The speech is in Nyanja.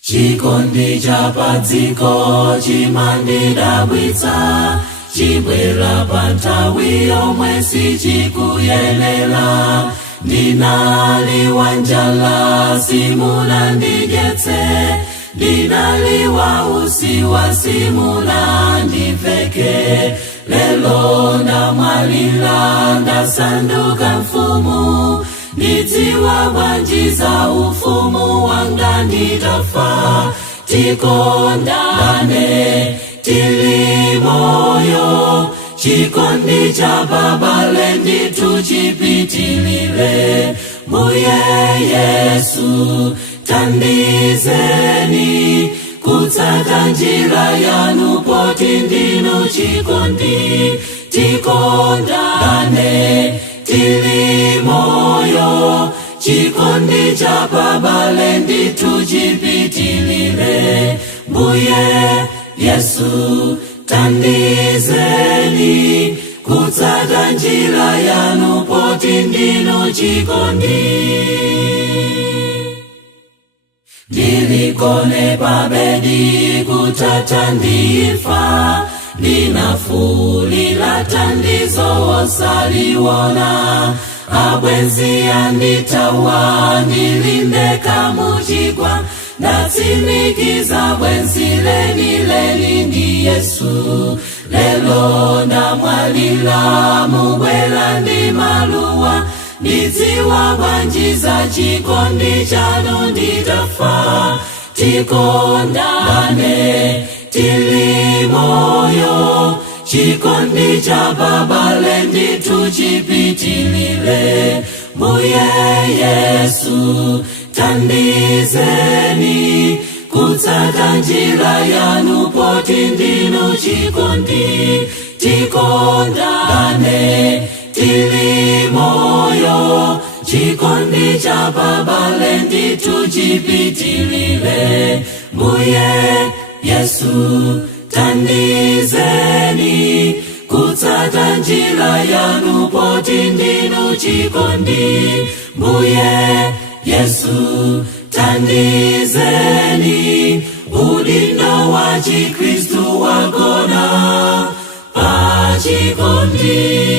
Chikondi cha padziko chimandidabwitsa, chibwera pa nthawi yomwe sichikuyenera. Ndinali wanjala simunandidyetse, ndinali wausiwa simunandiveke. Lelo ndamwalira ndasanduka mfumu, ndidziwa bwanji za ufumu wanga nditafa. Tikondane tili moyo, chikondi cha babale ndithu chipitilire. Mbuye Yesu tandizeni kutsata njira yanu, poti ndinu chikondi. Tikondane tili moyo, chikondi cha babale ndithu chipitilire. Mbuye Yesu tandizeni kutsata njira yanu, poti ndinu chikondi. Ndilikone pabedi kutata ndifa, ndinafulila tandizo osaliwona. Abwenzi anditawa ndilindeka muchigwa, ndatsimikiza bwenzi leni ndi Yesu. Lelo ndamwalira mubwera ndi maluwa, ndidziwa bwanji za chikondi chanu nditafa. Tikondane tili moyo, chikondi cha babale ndithu chipitilire. Mbuye Yesu tandizeni kutsata njira yanu, poti ndinu chikondi. Tikondane tili moyo, chikondi cha babale ndithu chipitilire. Mbuye Yesu tandizeni kutsata njira yanu, poti ndinu chikondi. Mbuye Yesu tandizeni, udindo wa Chikristu wagona pa chikondi.